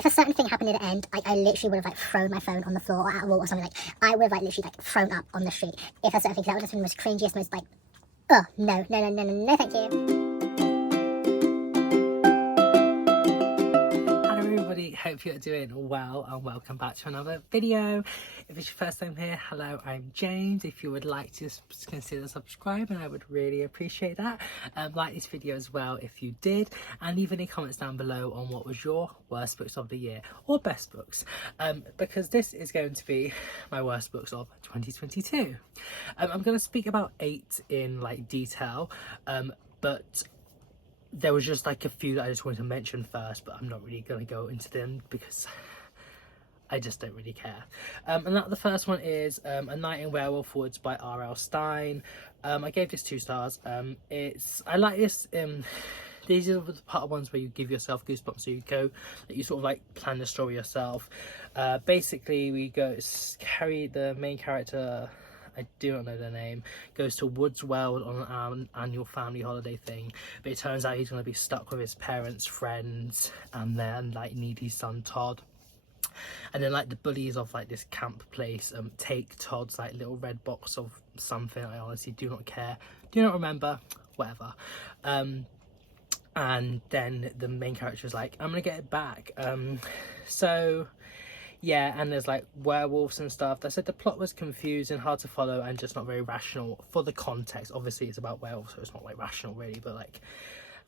if a certain thing happened at the end, I literally would have like thrown my phone on the floor or at a wall or something. Like I would have like literally like thrown up on the street if a certain thing, that would have been the most cringiest, most like, oh no, no, no, no, no, no, thank you. Hope you're doing well and welcome back to another video. If it's your first time here, hello, I'm James. If you would like to consider subscribing, I would really appreciate that. Like this video as well if you did, and leave any comments down below on what was your worst books of the year or best books, because this is going to be my worst books of 2022. I'm going to speak about 8 in like detail, but there was just like a few that I just wanted to mention first, but I'm not really going to go into them because I just don't really care. And that the first one is A Night in Werewolf Woods by R.L. Stine. I gave this 2 stars. I like this. These are the part of ones where you give yourself goosebumps, so you go, you sort of like plan the story yourself. Basically, we go carry the main character, I do not know their name, goes to Woods World on an annual family holiday thing, but it turns out he's going to be stuck with his parents, friends, and then like needy son Todd. And then like the bullies of like this camp place take Todd's like little red box of something. I honestly do not care, do not remember, whatever. And then the main character is like, I'm gonna get it back. So yeah, and there's like werewolves and stuff. They said the plot was confusing, hard to follow, and just not very rational for the context. Obviously it's about werewolves, so it's not like rational really, but like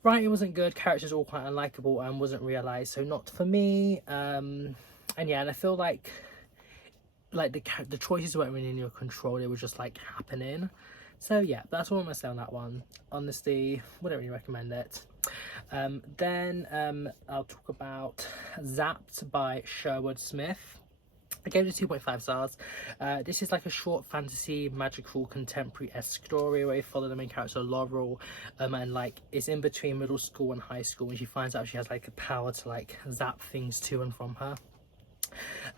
writing wasn't good, characters all quite unlikable and wasn't realised, so not for me. And yeah, and I feel like the choices weren't really in your control, they were just like happening. So yeah, that's all I'm gonna say on that one. Honestly, wouldn't really recommend it. Then I'll talk about Zapped by Sherwood Smith. I gave it 2.5 stars. This is like a short fantasy, magical, contemporary-esque story where you follow the main character Laurel, and like it's in between middle school and high school, and she finds out she has like a power to like zap things to and from her.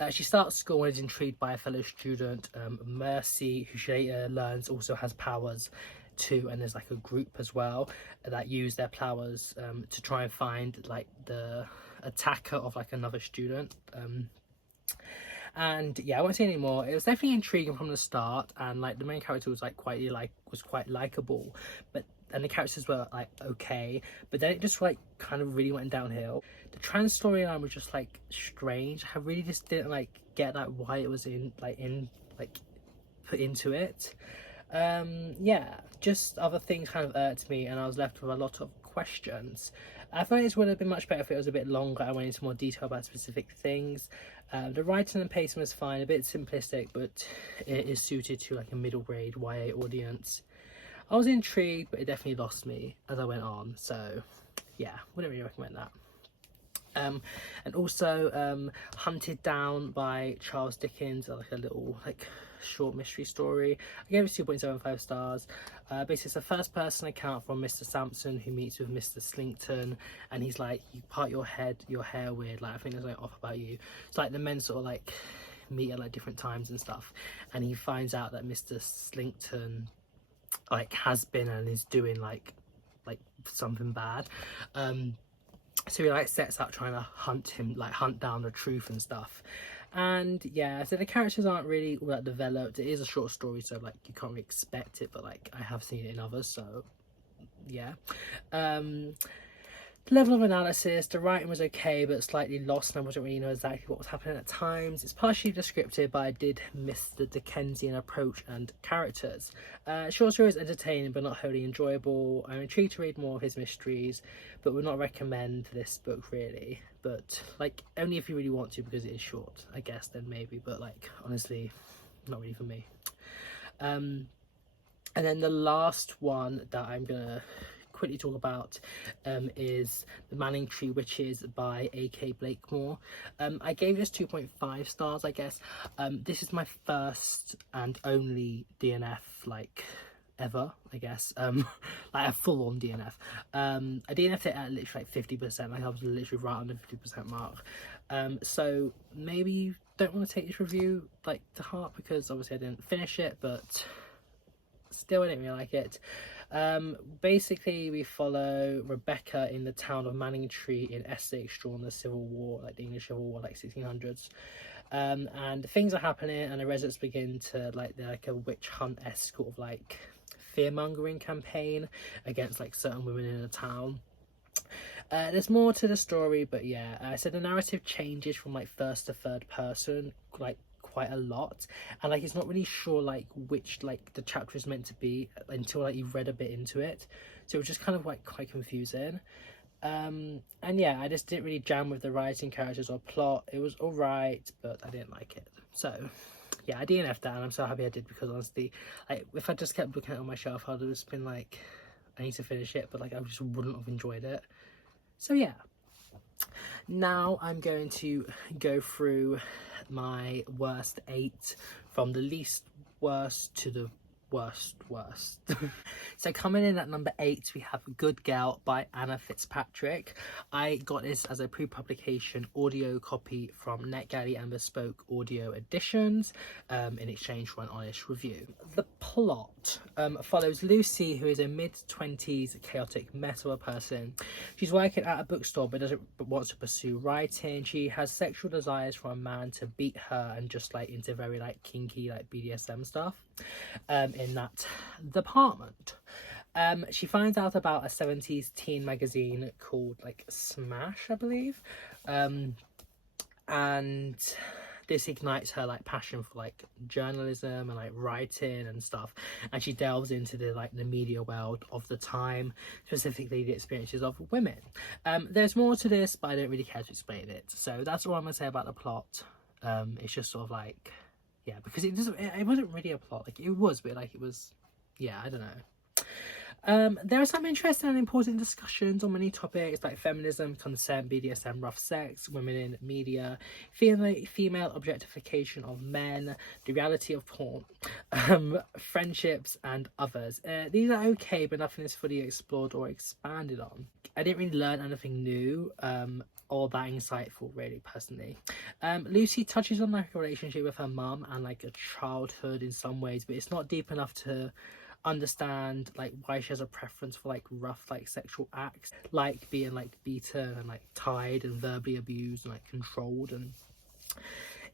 She starts school and is intrigued by a fellow student, Mercy, who she later learns also has powers too, and there's like a group as well that use their powers to try and find like the attacker of like another student. And yeah, I won't say any more. It was definitely intriguing from the start, and like the main character was like quite likable, and the characters were like okay, but then it just like kind of really went downhill. The trans storyline was just like strange. I really just didn't like get like why it was put into it. Yeah, just other things kind of irked me, and I was left with a lot of questions. I thought it would have been much better if it was a bit longer. I went into more detail about specific things. The writing and pacing was fine, a bit simplistic, but it is suited to like a middle grade YA audience. I was intrigued, but it definitely lost me as I went on, so yeah, wouldn't really recommend that. And also Hunted Down by Charles Dickens, like a little like short mystery story. I gave it 2.75 stars. Basically it's a first person account from Mr. Sampson, who meets with Mr. Slinkton, and he's like, you part your hair weird, like I think there's like off about you. It's like the men sort of like meet at like different times and stuff, and he finds out that Mr. Slinkton like has been and is doing like something bad. So he like sets out trying to hunt down the truth and stuff. And yeah, so the characters aren't really all that developed. It is a short story, so like you can't really expect it, but like I have seen it in others, so yeah. Level of analysis, the writing was okay but slightly lost, and I wasn't really know exactly what was happening at times. It's partially descriptive, but I did miss the Dickensian approach and characters. Short story is entertaining but not wholly enjoyable. I'm intrigued to read more of his mysteries, but would not recommend this book really. But like only if you really want to, because it is short, I guess, then maybe, but like honestly not really for me. And then the last one that I'm gonna quickly talk about is The Manningtree Witches by A.K. Blakemore. I gave this 2.5 stars, I guess. This is my first and only DNF like ever, I guess. Like a full-on DNF. I DNF'd it at literally like 50%, like I was literally right on the 50% mark. So maybe you don't want to take this review like to heart, because obviously I didn't finish it, but still I didn't really like it. Basically we follow Rebecca in the town of Manningtree in Essex during the Civil War, like the English Civil War, like 1600s. And things are happening, and the residents begin to they're like a witch hunt-esque sort of like fear-mongering campaign against like certain women in the town. There's more to the story, but yeah, so the narrative changes from like first to third person like quite a lot, and like it's not really sure like which like the chapter is meant to be until like you've read a bit into it, so it was just kind of like quite confusing. And yeah, I just didn't really jam with the writing, characters or plot. It was all right, but I didn't like it. So yeah, I DNF'd that, and I'm so happy I did, because honestly, like if I just kept looking at it on my shelf, I'd have just been like, I need to finish it, but like I just wouldn't have enjoyed it. So yeah, now I'm going to go through my worst 8 from the least worst to the worst. So coming in at number 8, we have Good Girl by Anna Fitzpatrick. I got this as a pre-publication audio copy from NetGalley and Bespoke Audio Editions in exchange for an honest review. The plot follows Lucy, who is a mid-20s chaotic mess of a person. She's working at a bookstore but wants to pursue writing. She has sexual desires for a man to beat her, and just like into very like kinky like BDSM stuff in that department. She finds out about a 70s teen magazine called like Smash, I believe, and this ignites her like passion for like journalism and like writing and stuff, and she delves into the like the media world of the time, specifically the experiences of women. There's more to this, but I don't really care to explain it, so that's all I'm gonna say about the plot. It's just sort of like, yeah, because it wasn't really a plot, like it was, but like it was, yeah, I don't know. There are some interesting and important discussions on many topics like feminism, consent, BDSM, rough sex, women in media, female objectification of men, the reality of porn, friendships and others. These are okay, but nothing is fully explored or expanded on. I didn't really learn anything new or that insightful, really, personally. Lucy touches on like a relationship with her mum and like a childhood in some ways, but it's not deep enough to understand like why she has a preference for like rough like sexual acts, like being like beaten and like tied and verbally abused and like controlled and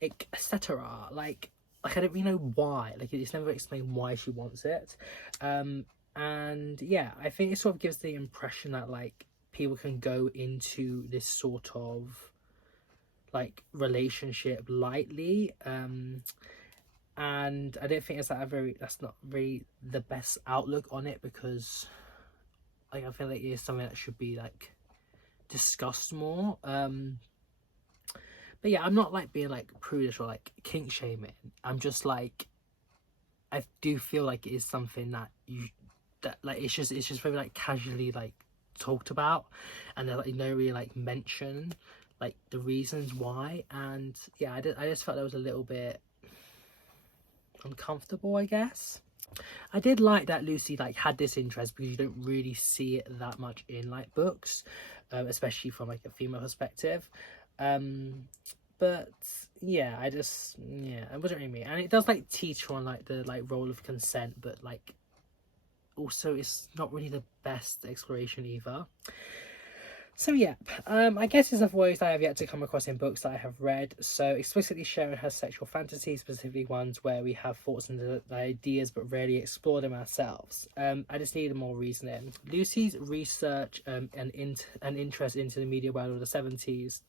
etc. Like I don't really know why, like it's never explained why she wants it. And yeah, I think it sort of gives the impression that like people can go into this sort of like relationship lightly, and I don't think it's like that's not really the best outlook on it, because like I feel like it is something that should be like discussed more. But yeah, I'm not like being like prudish or like kink shaming. I'm just like, I do feel like it is something that like it's just very like casually like talked about, and they're like no really like mention like the reasons why. And yeah, I just felt that was a little bit uncomfortable, I guess. I did like that Lucy like had this interest, because you don't really see it that much in like books, especially from like a female perspective. But yeah, it wasn't really me. And it does like teach on like the like role of consent, but like also it's not really the best exploration either. So yeah, I guess it's of ways I have yet to come across in books that I have read. So explicitly sharing her sexual fantasies, specifically ones where we have thoughts and the ideas but rarely explore them ourselves. I just needed more reasoning. Lucy's research and interest into the media world of the 70s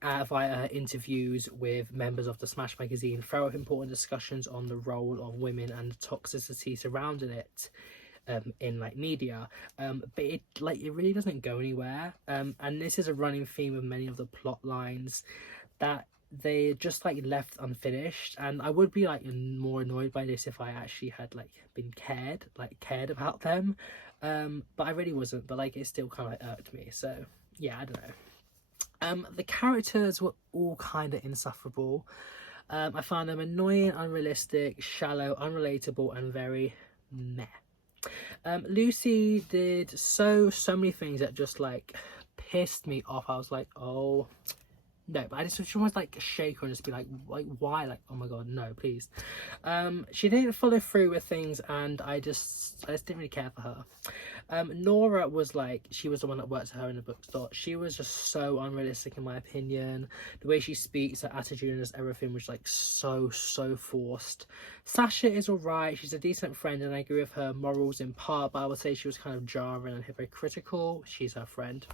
via her interviews with members of the Smash magazine throw up important discussions on the role of women and the toxicity surrounding it. In like media, but it really doesn't go anywhere, and this is a running theme of many of the plot lines, that they just like left unfinished. And I would be like more annoyed by this if I actually had like been cared about them, but I really wasn't. But like it still kind of like irked me, so yeah, I don't know. The characters were all kind of insufferable. I found them annoying, unrealistic, shallow, unrelatable and very meh. Lucy did so many things that just like pissed me off. I was like, oh no, but I just almost like shake her and just be like why, like, oh my god, no, please. She didn't follow through with things, and I just didn't really care for her. Nora was like, she was the one that worked for her in the bookstore. She was just so unrealistic in my opinion. The way she speaks, her attitude and just everything was like so forced. Sasha is alright, she's a decent friend, and I agree with her morals in part, but I would say she was kind of jarring and hypocritical. She's her friend.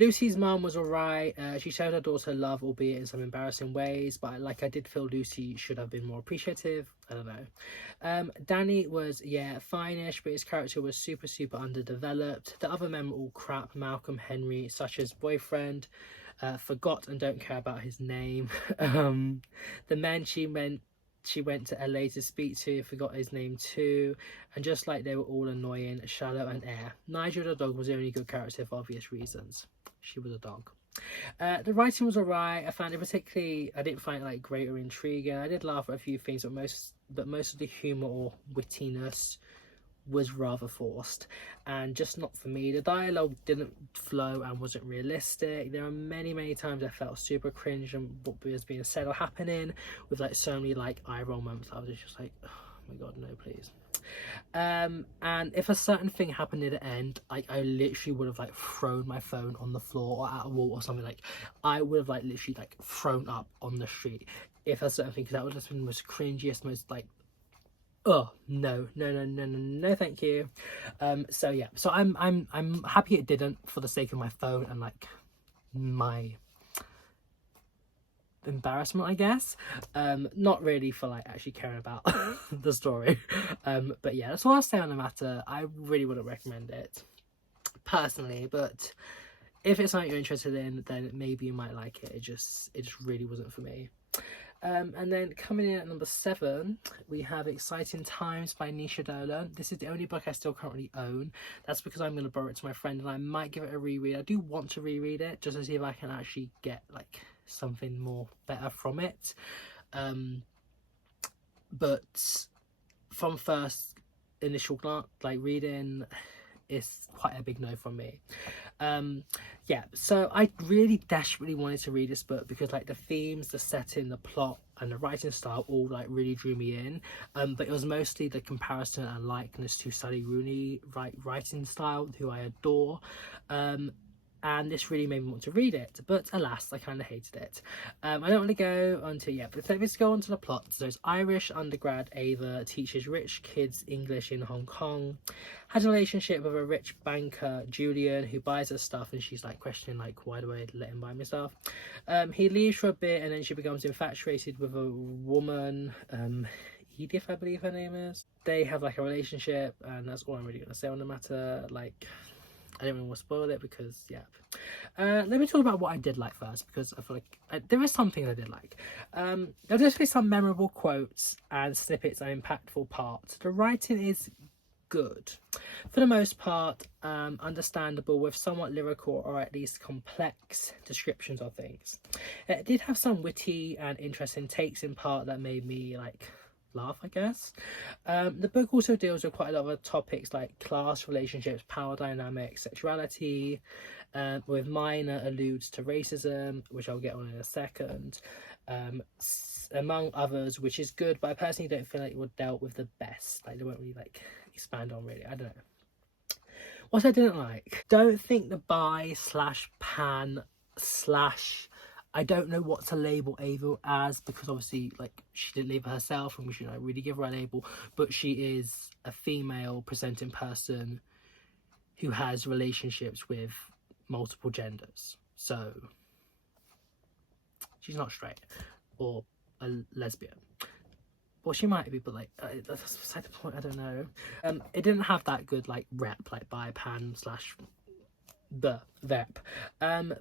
Lucy's mum was alright. She showed her daughter love, albeit in some embarrassing ways, but I did feel Lucy should have been more appreciative. I don't know. Danny was, yeah, fine-ish, but his character was super underdeveloped. The other men were all crap. Malcolm, Henry, Sasha's boyfriend, forgot and don't care about his name. The men she went to LA to speak to, forgot his name too, and just like they were all annoying, shallow and air. Nigel the dog was the only good character for obvious reasons. She was a dog. The writing was alright. I didn't find it like great or intriguing. I did laugh at a few things, but most of the humour or wittiness was rather forced and just not for me. The dialogue didn't flow and wasn't realistic. There are many times I felt super cringe and what was being said or happening, with like so many like eye roll moments. I was just like, oh my god, no, please. And if a certain thing happened near the end, like I literally would have like thrown my phone on the floor or at a wall or something. Like I would have like literally like thrown up on the street if a certain thing, because that would have been the most cringiest, most like, oh no, thank you. So yeah, so I'm happy it didn't, for the sake of my phone and like my embarrassment, I guess. Not really for like actually caring about the story. But yeah, that's all I'll say on the matter. I really wouldn't recommend it personally, but if it's something you're interested in, then maybe you might like it. It just really wasn't for me. And then coming in at number 7, we have Exciting Times by Nisha Dolan. This is the only book I still currently own. That's because I'm going to borrow it to my friend and I might give it a reread. I do want to reread it just to see if I can actually get like something more better from it. But from first initial glance, like reading, it's quite a big no from me. Yeah, so I really desperately wanted to read this book because like the themes, the setting, the plot and the writing style all like really drew me in, but it was mostly the comparison and likeness to Sally Rooney writing style, who I adore, and this really made me want to read it, but alas, I kind of hated it. I don't want to go on to yet, but let's go on to the plot. So it's Irish undergrad Ava teaches rich kids English in Hong Kong, has a relationship with a rich banker, Julian, who buys her stuff, and she's like questioning like, why do I let him buy me stuff? He leaves for a bit, and then she becomes infatuated with a woman, Edith, I believe her name is. They have like a relationship, and that's all I'm really going to say on the matter. Like, I don't really want to spoil it because, yeah. Let me talk about what I did like first, because I feel like there is something I did like. There'll just be some memorable quotes and snippets and impactful parts. The writing is good. For the most part, understandable, with somewhat lyrical or at least complex descriptions of things. It did have some witty and interesting takes in part that made me, like, laugh, I guess. The book also deals with quite a lot of topics like class, relationships, power dynamics, sexuality, with minor alludes to racism, which I'll get on in a second, among others, which is good, but I personally don't feel like it would dealt with the best. Like, they won't really like expand on, really. I don't know. What I didn't like, don't think the bi / pan / I don't know what to label Ava as, because obviously, like, she didn't label herself and we should not really give her a label, but she is a female presenting person who has relationships with multiple genders. So she's not straight or a lesbian. Well, she might be, but like, that's beside the point. I don't know. It didn't have that good like rep, like bi, pan / the rep,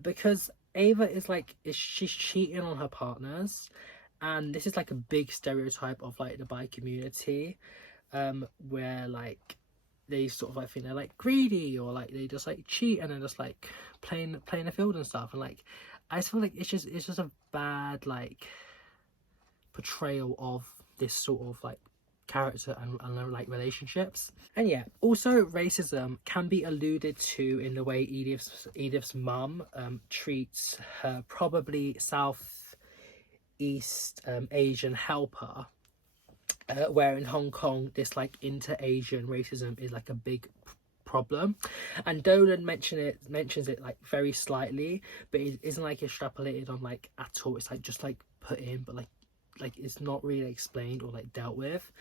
because Ava is like, she's cheating on her partners, and this is like a big stereotype of like the bi community, where like they sort of like think they're like greedy, or like they just like cheat and then just like playing the field and stuff, and like I just feel like it's just a bad like portrayal of this sort of like character and like relationships. And yeah, also racism can be alluded to in the way Edith's mum treats her probably Southeast Asian helper, where in Hong Kong this like inter-Asian racism is like a big problem. And Dolan mentions it like very slightly, but it isn't like extrapolated on like at all. It's like just like put in, but like it's not really explained or like dealt with.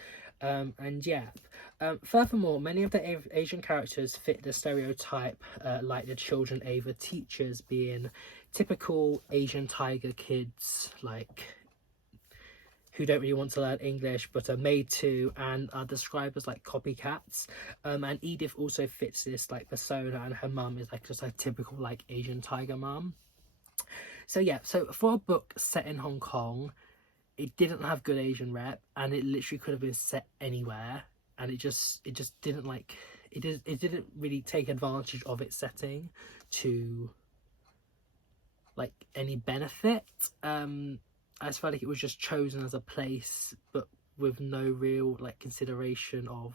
And yeah, furthermore, many of the Asian characters fit the stereotype, like the children Ava teachers being typical Asian tiger kids, like who don't really want to learn English but are made to, and are described as like copycats. And Edith also fits this like persona, and her mum is like just a typical like Asian tiger mum. So yeah, so for a book set in Hong Kong, it didn't have good Asian rep, and it literally could have been set anywhere, and it just didn't like it didn't really take advantage of its setting to like any benefit. I just felt like it was just chosen as a place, but with no real like consideration of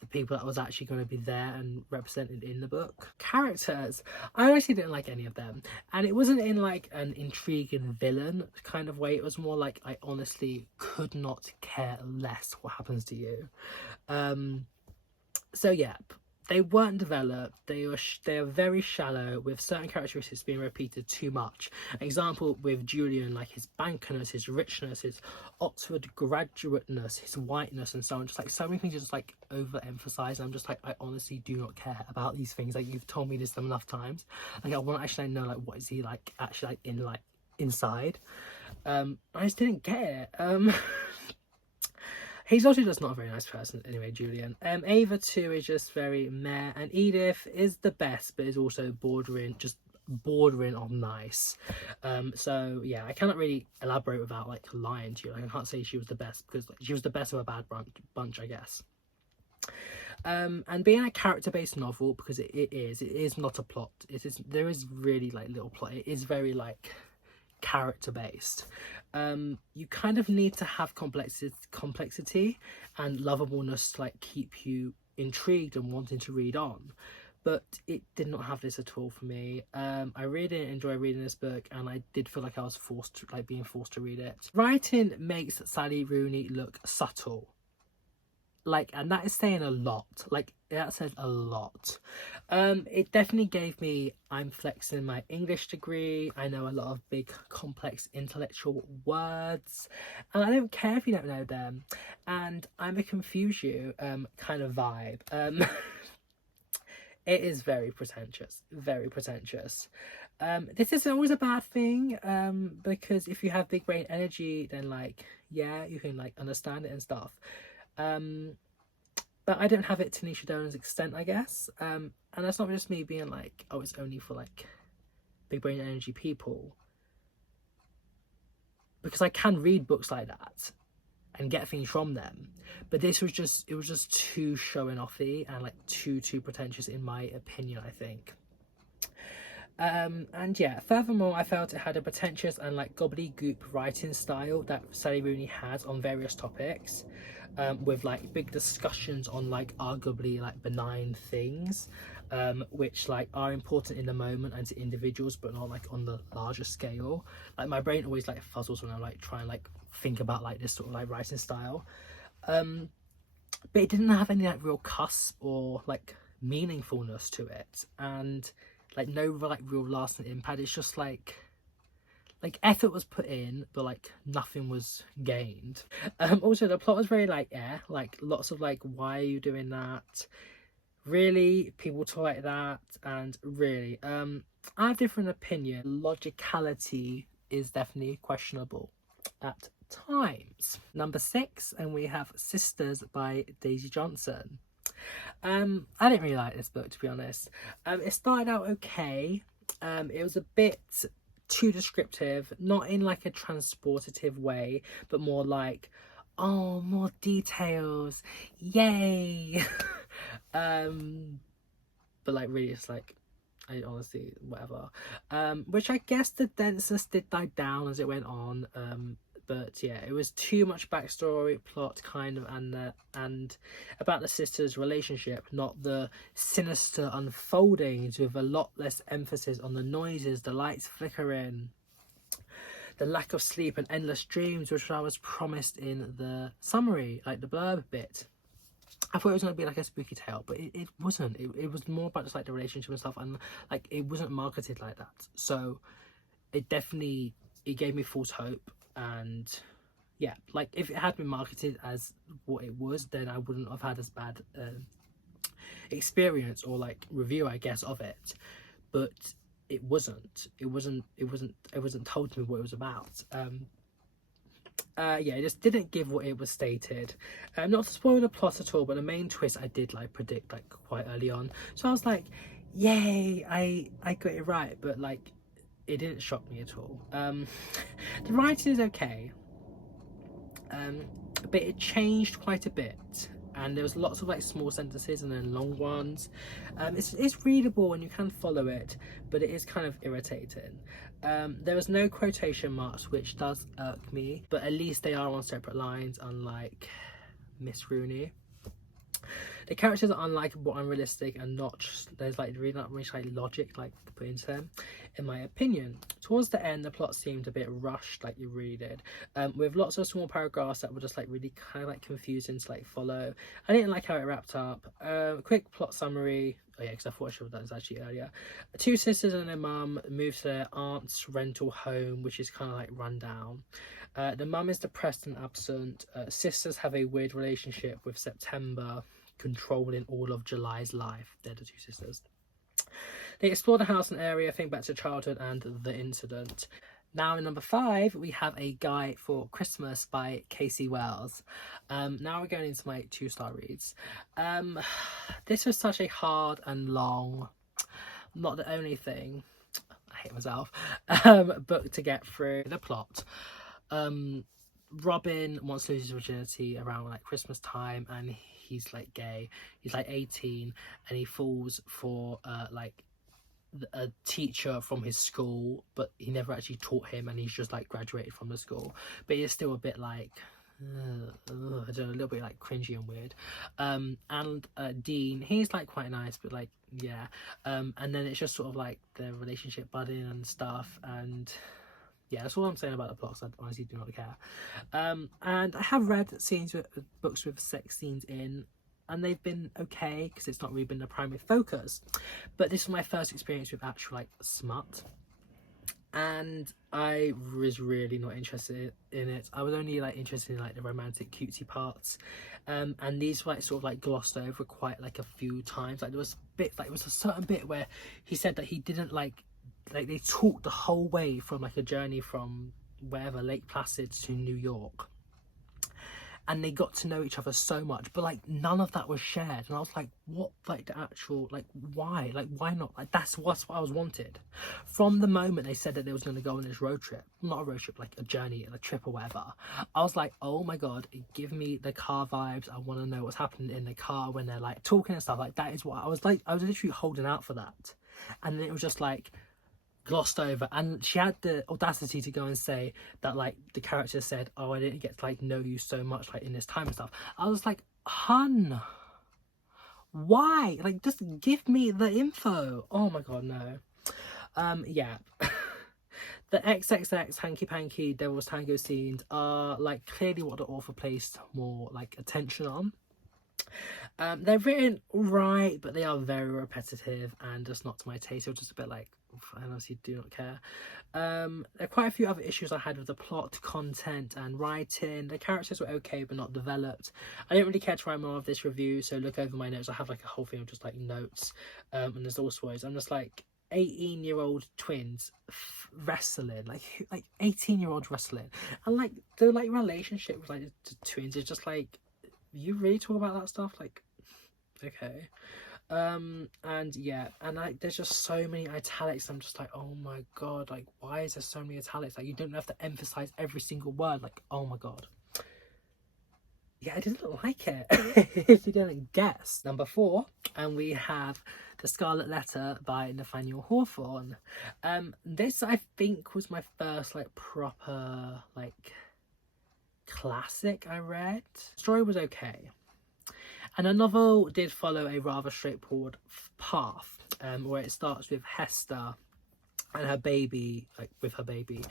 the people that was actually going to be there and represented in the book. Characters, I honestly didn't like any of them, and it wasn't in like an intriguing villain kind of way. It was more like I honestly could not care less what happens to you. So yeah, they weren't developed. They are very shallow, with certain characteristics being repeated too much. An example with Julian, like his bankerness, his richness, his Oxford graduateness, his whiteness, and so on. Just like so many things, just like overemphasized. I'm just like, I honestly do not care about these things. Like, you've told me this enough times. Like, I want to actually know like what is he like actually like inside. I just didn't get it. He's also just not a very nice person anyway, Julian. Ava too is just very meh, and Edith is the best, but is also bordering on nice. So yeah, I cannot really elaborate without like lying to you. Like, I can't say she was the best, because like, she was the best of a bad bunch, I guess. And being a character-based novel, because it is not a plot. There is really like little plot. It is very like character based. You kind of need to have complexity and lovableness to like keep you intrigued and wanting to read on, but it did not have this at all for me. I really didn't enjoy reading this book, and I did feel like I was being forced to read it. Writing makes Sally Rooney look subtle, like, and that is saying a lot. Like, that says a lot. It definitely gave me, I'm flexing my English degree, I know a lot of big complex intellectual words, and I don't care if you don't know them, and I'm a confuse you kind of vibe. It is very pretentious, very pretentious. This isn't always a bad thing, because if you have big brain energy, then like, yeah, you can like understand it and stuff. But I don't have it to Tanisha Dolan's extent, I guess. And that's not just me being like, oh, it's only for like big brain energy people. Because I can read books like that and get things from them. But this was just, it was just too showing offy and like too pretentious in my opinion, I think. And yeah, furthermore, I felt it had a pretentious and like gobbledygook writing style that Sally Rooney has on various topics, with like big discussions on like arguably like benign things, which like are important in the moment and to individuals, but not like on the larger scale. Like, my brain always like fuzzles when I like try and like think about like this sort of like writing style, but it didn't have any like real cusp or like meaningfulness to it, and like no like real lasting impact. It's just like effort was put in, but like nothing was gained. Also, the plot was very like like lots of like, why are you doing that? Really, people talk like that, and really, I have a different opinion. Logicality is definitely questionable at times. Number 6, and we have Sisters by Daisy Johnson. I didn't really like this book, to be honest. It started out okay. It was a bit too descriptive, not in like a transportative way, but more like, oh, more details, yay. But like, really, it's like, I honestly, whatever. Which I guess the denseness did die down as it went on. But yeah, it was too much backstory, plot kind of, and about the sisters' relationship, not the sinister unfoldings, with a lot less emphasis on the noises, the lights flickering, the lack of sleep and endless dreams, which I was promised in the summary, like the blurb bit. I thought it was going to be like a spooky tale, but it wasn't. It was more about just like the relationship and stuff, and like it wasn't marketed like that. So it definitely, it gave me false hope. And yeah, like if it had been marketed as what it was, then I wouldn't have had as bad experience or like review, I guess, of it. But it wasn't told to me what it was about. Yeah, it just didn't give what it was stated. Not to spoil the plot at all, but the main twist I did like predict like quite early on. So I was like, yay, I got it right. But like, it didn't shock me at all. The writing is okay, but it changed quite a bit, and there was lots of like small sentences and then long ones. It's readable and you can follow it, but it is kind of irritating. There was no quotation marks, which does irk me, but at least they are on separate lines, unlike Miss Rooney. The characters are unlikable, unrealistic, and not just, there's like really not much like logic like put into them, in my opinion. Towards the end, the plot seemed a bit rushed, like you really did, with lots of small paragraphs that were just like really kind of like confusing to like follow. I didn't like how it wrapped up. Quick plot summary. Oh yeah, because I thought I should have done this actually earlier. Two sisters and their mum move to their aunt's rental home, which is kind of like run down. The mum is depressed and absent. Sisters have a weird relationship, with September controlling all of July's life. They're the two sisters. They explore the house and area, think back to childhood and the incident. Now in number 5, we have A Guy for Christmas by Casey Wells. Now we're going into my 2-star reads. This was such a hard and long, not the only thing, I hate myself, book to get through. The plot. Robin wants to lose his virginity around like Christmas time, and he's like gay. He's like 18, and he falls for like a teacher from his school, but he never actually taught him, and he's just like graduated from the school, but he's still a bit like I don't know, a little bit like cringy and weird. And Dean, he's like quite nice, but like yeah, and then it's just sort of like the relationship budding and stuff, and yeah, that's all I'm saying about the plot, because I honestly do not care. And I have read books with sex scenes in, and they've been okay, because it's not really been the primary focus. But this was my first experience with actual like smut, and I was really not interested in it. I was only like interested in like the romantic cutesy parts, and these were like sort of like glossed over quite like a few times. Like there was a certain bit where he said that he didn't like they talked the whole way from like a journey from wherever, Lake Placid to New York, and they got to know each other so much, but like none of that was shared. And I was like, what, like the actual, like why not? Like that's what I was wanted from the moment they said that they was going to go on this road trip, not a road trip, like a journey, a trip or whatever. I was like, oh my god, give me the car vibes. I want to know what's happening in the car when they're like talking and stuff. Like that is what I was like. I was literally holding out for that, and then it was just like glossed over. And she had the audacity to go and say that like the character said, oh, I didn't get to like know you so much like in this time and stuff. I was like, hun, why? Like just give me the info. Oh my god, no. Yeah. The XXX hanky panky devil's tango scenes are like clearly what the author placed more like attention on. They're written right, but they are very repetitive and just not to my taste. It was just a bit like, I honestly do not care. There are quite a few other issues I had with the plot, content and writing. The characters were okay but not developed. I didn't really care to write more of this review, so look over my notes. I have like a whole thing of just like notes, and there's also I'm just like 18-year-old twins wrestling, like 18-year-olds wrestling, and like the like relationship with like the twins is just like, you really talk about that stuff? Like, okay. And yeah, and like there's just so many italics. I'm just like, oh my god, like why is there so many italics? Like you don't have to emphasize every single word. Like, oh my god. Yeah, I didn't like it. If you didn't guess. Number 4, and we have The Scarlet Letter by Nathaniel Hawthorne. This I think was my first like proper like classic I read. The story was okay. And a novel did follow a rather straightforward path, where it starts with Hester and her baby, like with her baby.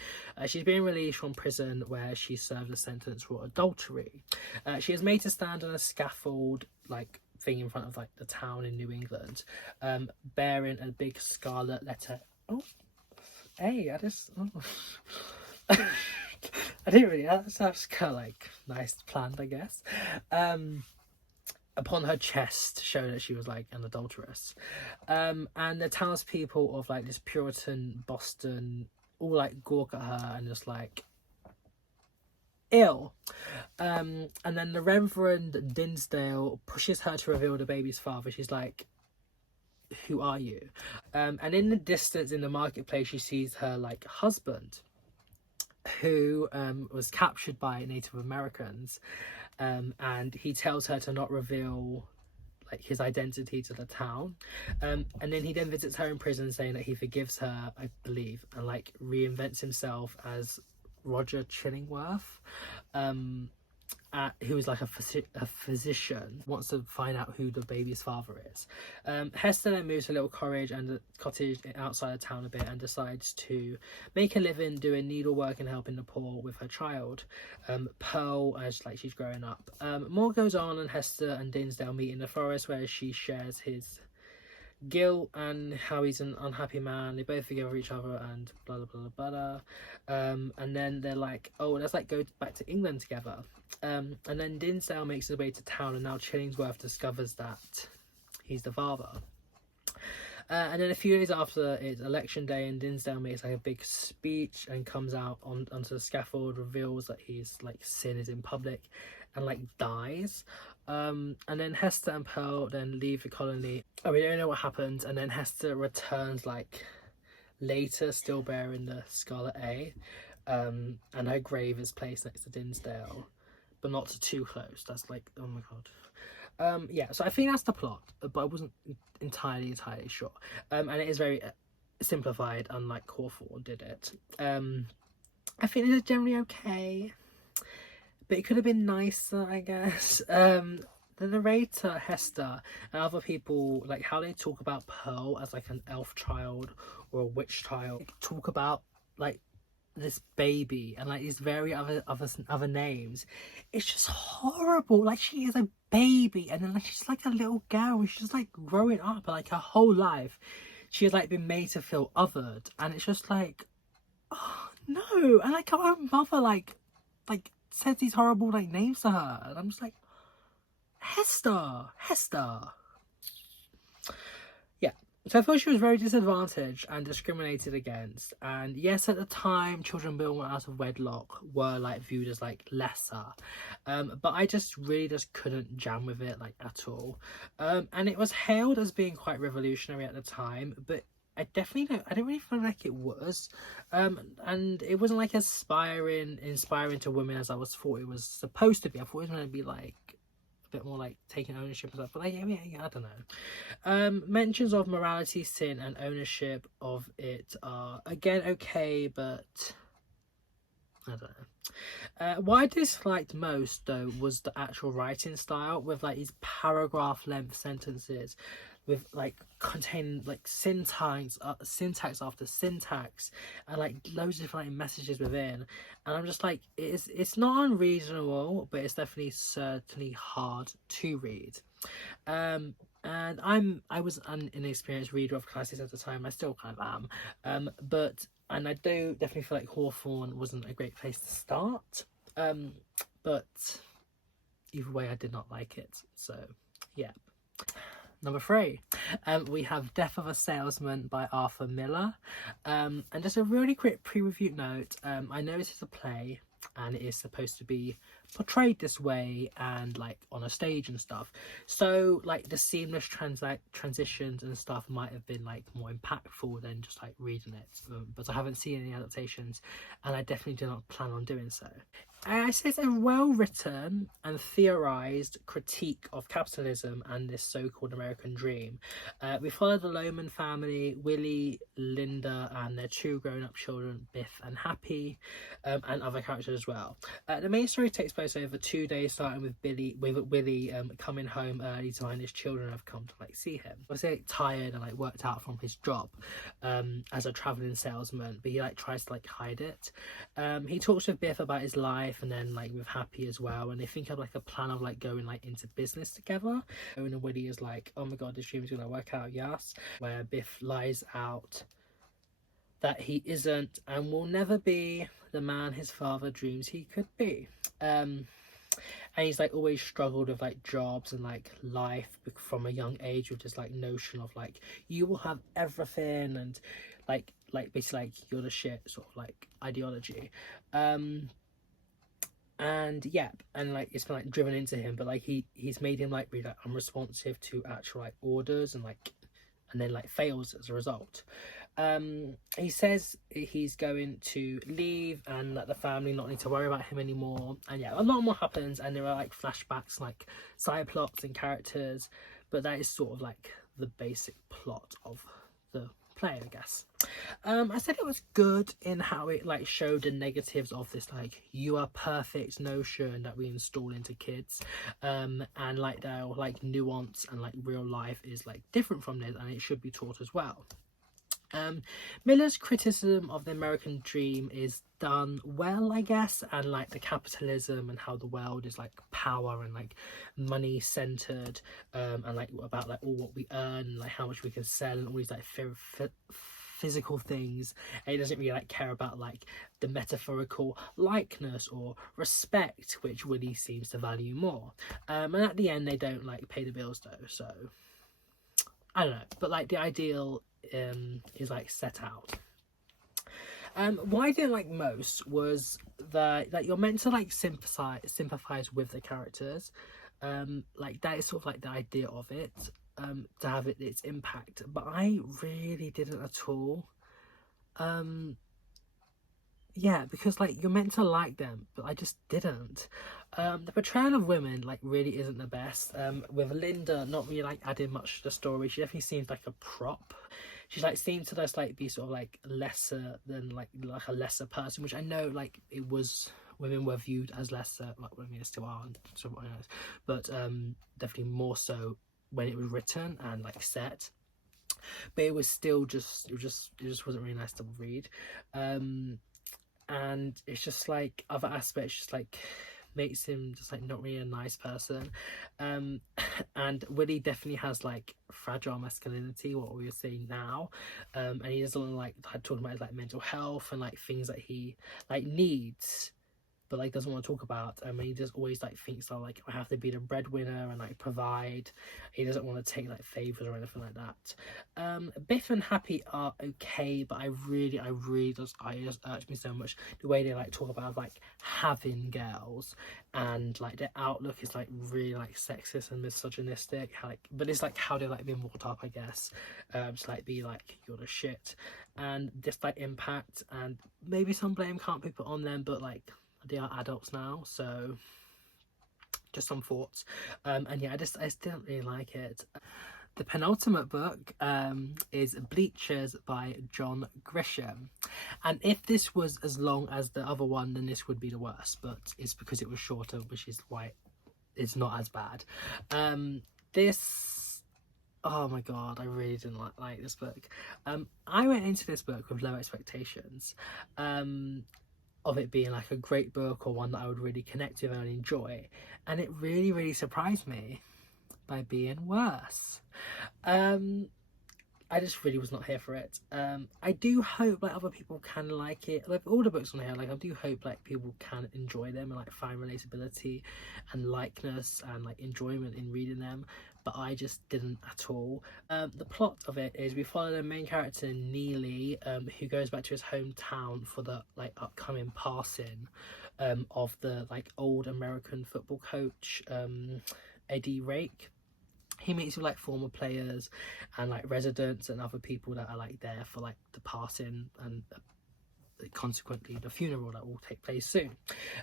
She's being released from prison where she served a sentence for adultery. She is made to stand on a scaffold, like thing in front of like the town in New England, bearing a big scarlet letter. Oh, hey, I just. Oh. I didn't really. That's kind of like nice planned, I guess. Upon her chest, showing that she was like an adulteress, and the townspeople of like this Puritan Boston all like gawk at her and just like ill. And then the Reverend Dinsdale pushes her to reveal the baby's father. She's like, "Who are you?" And in the distance, in the marketplace, she sees her like husband, who was captured by Native Americans, and he tells her to not reveal like his identity to the town, and then he then visits her in prison, saying that he forgives her, I believe, and like reinvents himself as Roger Chillingworth, who's like a physician, wants to find out who the baby's father is. Hester then moves to a little cottage outside of town a bit and decides to make a living doing needlework and helping the poor with her child, Pearl, as like she's growing up. More goes on, and Hester and Dinsdale meet in the forest where she shares his guilt and how he's an unhappy man. They both forgive each other and blah blah blah blah. And then they're like, oh, let's like go back to England together. And then Dinsdale makes his way to town, and now Chillingsworth discovers that he's the father. And then a few days after, it's election day, and Dinsdale makes like a big speech and comes out onto the scaffold, reveals that he's like sin is in public, and like dies. And then Hester and Pearl then leave the colony. Oh, we don't know what happens. And then Hester returns like later, still bearing the Scarlet A, and her grave is placed next to Dinsdale, but not too close. That's like, oh my god. Yeah, so I think that's the plot, but I wasn't entirely sure. And it is very simplified, unlike Hawthorne did it. I think it's generally okay, but it could have been nicer, I guess. The narrator, Hester, and other people, like how they talk about Pearl as like an elf child or a witch child, talk about like this baby and like these very other names. It's just horrible. Like, she is a baby, and then like she's like a little girl, and she's like growing up, and like her whole life she has like been made to feel othered, and it's just like, oh no. And like her own mother like says these horrible like names to her, and I'm just like, Hester. Yeah, so I thought she was very disadvantaged and discriminated against. And yes, at the time, children born out of wedlock were like viewed as like lesser, but I just couldn't jam with it like at all. And it was hailed as being quite revolutionary at the time, but I didn't really feel like it was, and it wasn't like inspiring to women as I thought it was supposed to be. I thought it was going to be like a bit more like taking ownership and stuff, but like, yeah, I don't know. Mentions of morality, sin, and ownership of it are again okay, but I don't know. What I disliked most though was the actual writing style, with like these paragraph length sentences with like containing like syntax after syntax, and like loads of different like messages within, and I'm just like, it's not unreasonable, but it's certainly hard to read. And I was an inexperienced reader of classics at the time. I still kind of am, and I do definitely feel like Hawthorne wasn't a great place to start, but either way I did not like it, so yeah. Number 3, we have Death of a Salesman by Arthur Miller. And just a really quick pre-review note, I know this is a play and it is supposed to be portrayed this way and like on a stage and stuff, so like the seamless transitions and stuff might have been like more impactful than just like reading it, but I haven't seen any adaptations, and I definitely do not plan on doing so. It says a well-written and theorized critique of capitalism and this so-called American dream. We follow the Lohman family, Willie, Linda, and their two grown-up children, Biff and Happy, and other characters as well. The main story takes place over 2 days, starting with Willie coming home early to find his children have come to like see him. Obviously, like, tired and like worked out from his job as a traveling salesman, but he like tries to like hide it. He talks with Biff about his life, and then like with Happy as well, and they think of like a plan of like going like into business together. And Woody is like, oh my god, this dream is gonna work out, yes. Where Biff lies out that he isn't and will never be the man his father dreams he could be. And he's like always struggled with like jobs and like life from a young age, with this like notion of like you will have everything, and like basically like you're the shit sort of like ideology. And yeah, and like it's been like driven into him, but like he's made him like really like unresponsive to actual like orders, and then like fails as a result. He says he's going to leave and that the family not need to worry about him anymore, and yeah, a lot more happens, and there are like flashbacks, like side plots and characters, but that is sort of like the basic plot of the play, I guess. I said it was good in how it like showed the negatives of this like you are perfect notion that we install into kids, and like their like nuance and like real life is like different from this, and it should be taught as well. Miller's criticism of the American dream is done well, I guess, and like the capitalism and how the world is like power and like money centered, and like about like all what we earn and like how much we can sell and all these like physical things. And he doesn't really like care about like the metaphorical likeness or respect, which Willie seems to value more. And at the end they don't like pay the bills though, so I don't know, but like the ideal is like set out. What I didn't like most was that like you're meant to like sympathize with the characters, like that is sort of like the idea of it, to have its impact, but I really didn't at all. Yeah, because like you're meant to like them, but I just didn't. The portrayal of women like really isn't the best. With Linda not really like adding much to the story. She definitely seems like a prop. She like seemed to just like be sort of like lesser than like a lesser person, which I know like it was, women were viewed as lesser, like women still are, so what knows, but definitely more so when it was written and like set. But it was still just it just wasn't really nice to read. And it's just like other aspects just like makes him just like not really a nice person. And Willie definitely has like fragile masculinity, what we were seeing now, and he doesn't like talking about his like mental health and like things that he like needs but like doesn't want to talk about. I mean, he just always like thinks, oh, like I have to be the breadwinner and like provide. He doesn't want to take like favors or anything like that. Biff and Happy are okay, but I just irks me so much the way they like talk about like having girls, and like their outlook is like really like sexist and misogynistic. But it's like how they're like being brought up, I guess. Just like be like you're the shit, and just like impact, and maybe some blame can't be put on them, but like they are adults now, so just some thoughts. And yeah, I just didn't really like it. The penultimate book is Bleachers by John Grisham, and if this was as long as the other one, then this would be the worst, but it's because it was shorter, which is why it's not as bad. Oh my god, I really didn't like this book. I went into this book with low expectations of it being like a great book or one that I would really connect with and enjoy, and it really surprised me by being worse. I just really was not here for it. I do hope like other people can like it, like all the books on here, like I do hope like people can enjoy them and like find relatability and likeness and like enjoyment in reading them, but I just didn't at all. The plot of it is we follow the main character Neely, who goes back to his hometown for the like upcoming passing of the like old American football coach, Eddie Rake. He meets with like former players and like residents and other people that are like there for like the passing and consequently the funeral that will take place soon.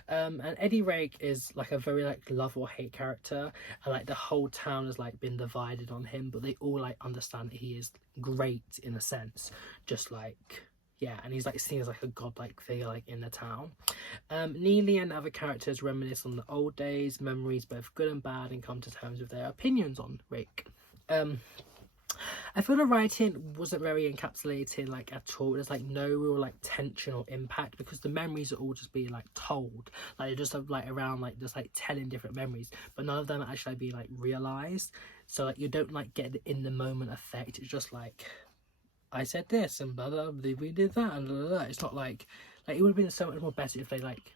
And Eddie Rake is like a very like love or hate character, and like the whole town has like been divided on him, but they all like understand that he is great in a sense, just like, yeah, and he's like seen as like a godlike figure like in the town. Neely and other characters reminisce on the old days, memories both good and bad, and come to terms with their opinions on Rake. I feel the writing wasn't very encapsulating like at all. There's like no real like tension or impact, because the memories are all just being like told, like they just have like around like just like telling different memories, but none of them are actually being like realized. So like you don't like get the in the moment effect. It's just like, I said this and blah blah blah, we did that and blah, blah, blah. It's not like it would have been so much more better if they like,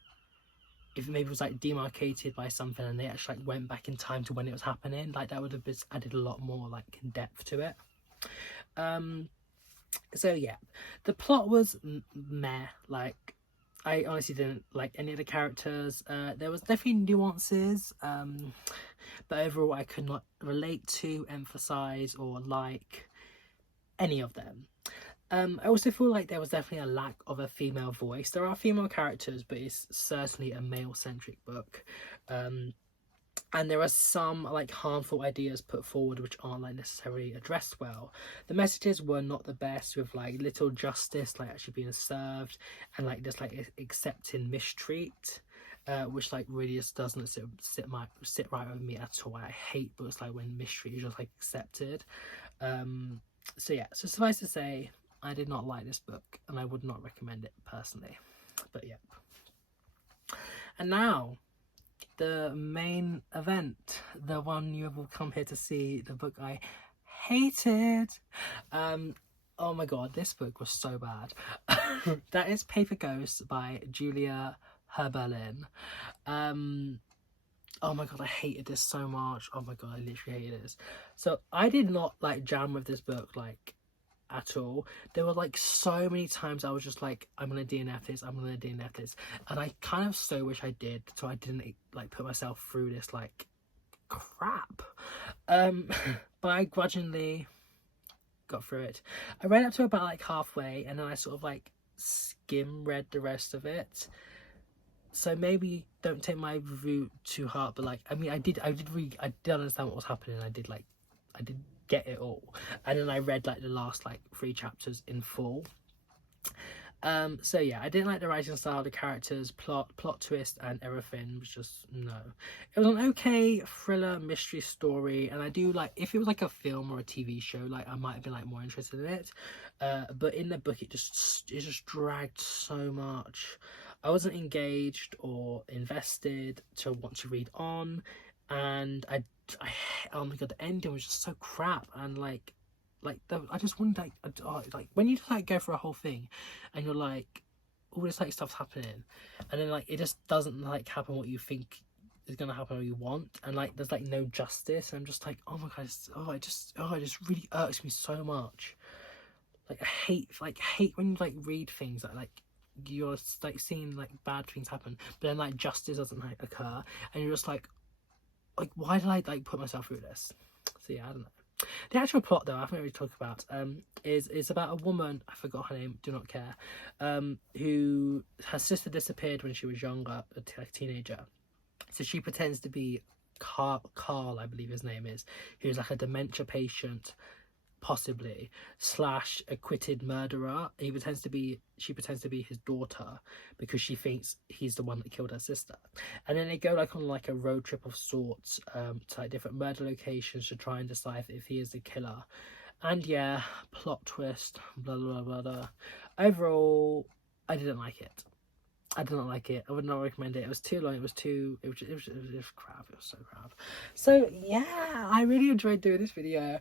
if maybe it was like demarcated by something and they actually like went back in time to when it was happening. Like that would have been added a lot more like depth to it. So yeah, the plot was meh. Like I honestly didn't like any of the characters. There was definitely nuances, but overall I could not relate to, emphasize, or like any of them. I also feel like there was definitely a lack of a female voice. There are female characters, but it's certainly a male-centric book. And there are some like harmful ideas put forward which aren't like necessarily addressed well. The messages were not the best, with like little justice like actually being served, and like just like accepting mistreat, which like really just doesn't sit right with me at all. I hate books like when mistreat is just like accepted. So yeah, so suffice to say, I did not like this book and I would not recommend it personally. But yeah. And now, the main event, the one you will come here to see, the book I hated. Oh my god, this book was so bad. That is Paper Ghosts by Julia Herberlin. Oh my god, I hated this so much. Oh my god, I literally hated this. So I did not like jam with this book like at all. There were like so many times I was just like, I'm gonna DNF this, I'm gonna DNF this, and I kind of so wish I did, so I didn't like put myself through this like crap. But I grudgingly got through it. I read up to about like halfway, and then I sort of like skim read the rest of it. So maybe don't take my review too hard, but like, I mean, I did understand what was happening. I did get it all, and then I read like the last like 3 chapters in full. So yeah, I didn't like the writing style, the characters, plot twist, and everything was just no. It was an okay thriller mystery story, and I do like, if it was like a film or a TV show, like I might have been like more interested in it. But in the book, it just dragged so much. I wasn't engaged or invested to want to read on, and I oh my god, the ending was just so crap. And I just wanted like when you like go for a whole thing and you're like, all this like stuff's happening, and then like it just doesn't like happen what you think is gonna happen or you want, and like there's like no justice, and I'm just like, oh my god, it just really irks me so much. Like I hate when you like read things that like you're like seeing like bad things happen, but then like justice doesn't like occur, and you're just like why did I like put myself through this? So yeah, I don't know. The actual plot though, I haven't really talked about, is about a woman, I forgot her name, do not care, who, her sister disappeared when she was younger, a teenager. So she pretends to be Carl, I believe his name is, who's like a dementia patient, possibly, / acquitted murderer. She pretends to be his daughter because she thinks he's the one that killed her sister. And then they go like on like a road trip of sorts, to like different murder locations to try and decide if he is the killer. And yeah, plot twist, blah blah blah blah. Overall, I didn't like it. I did not like it. I would not recommend it. It was too long. It was crap. It was so crap. So yeah, I really enjoyed doing this video.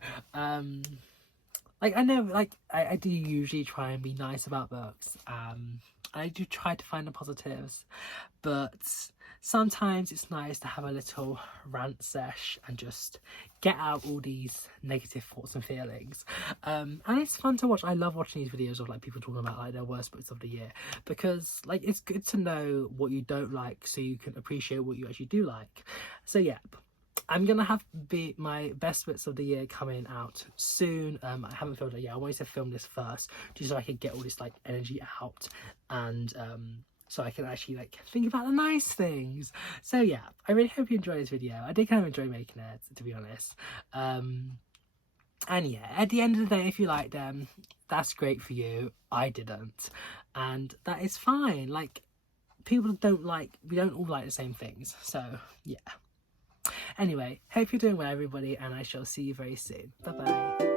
Like I know, like I do usually try and be nice about books. I do try to find the positives, but sometimes it's nice to have a little rant sesh and just get out all these negative thoughts and feelings. And it's fun to watch. I love watching these videos of like people talking about like their worst books of the year, because like it's good to know what you don't like so you can appreciate what you actually do like. So yeah, I'm gonna have my best bits of the year coming out soon. I haven't filmed it yet. I wanted to film this first just so I could get all this like energy out, and so I can actually like think about the nice things. So yeah, I really hope you enjoy this video. I did kind of enjoy making it, to be honest. And yeah, at the end of the day, if you like them, that's great for you. I didn't, and that is fine. Like, we don't all like the same things, so yeah. Anyway, hope you're doing well, everybody, and I shall see you very soon. Bye bye.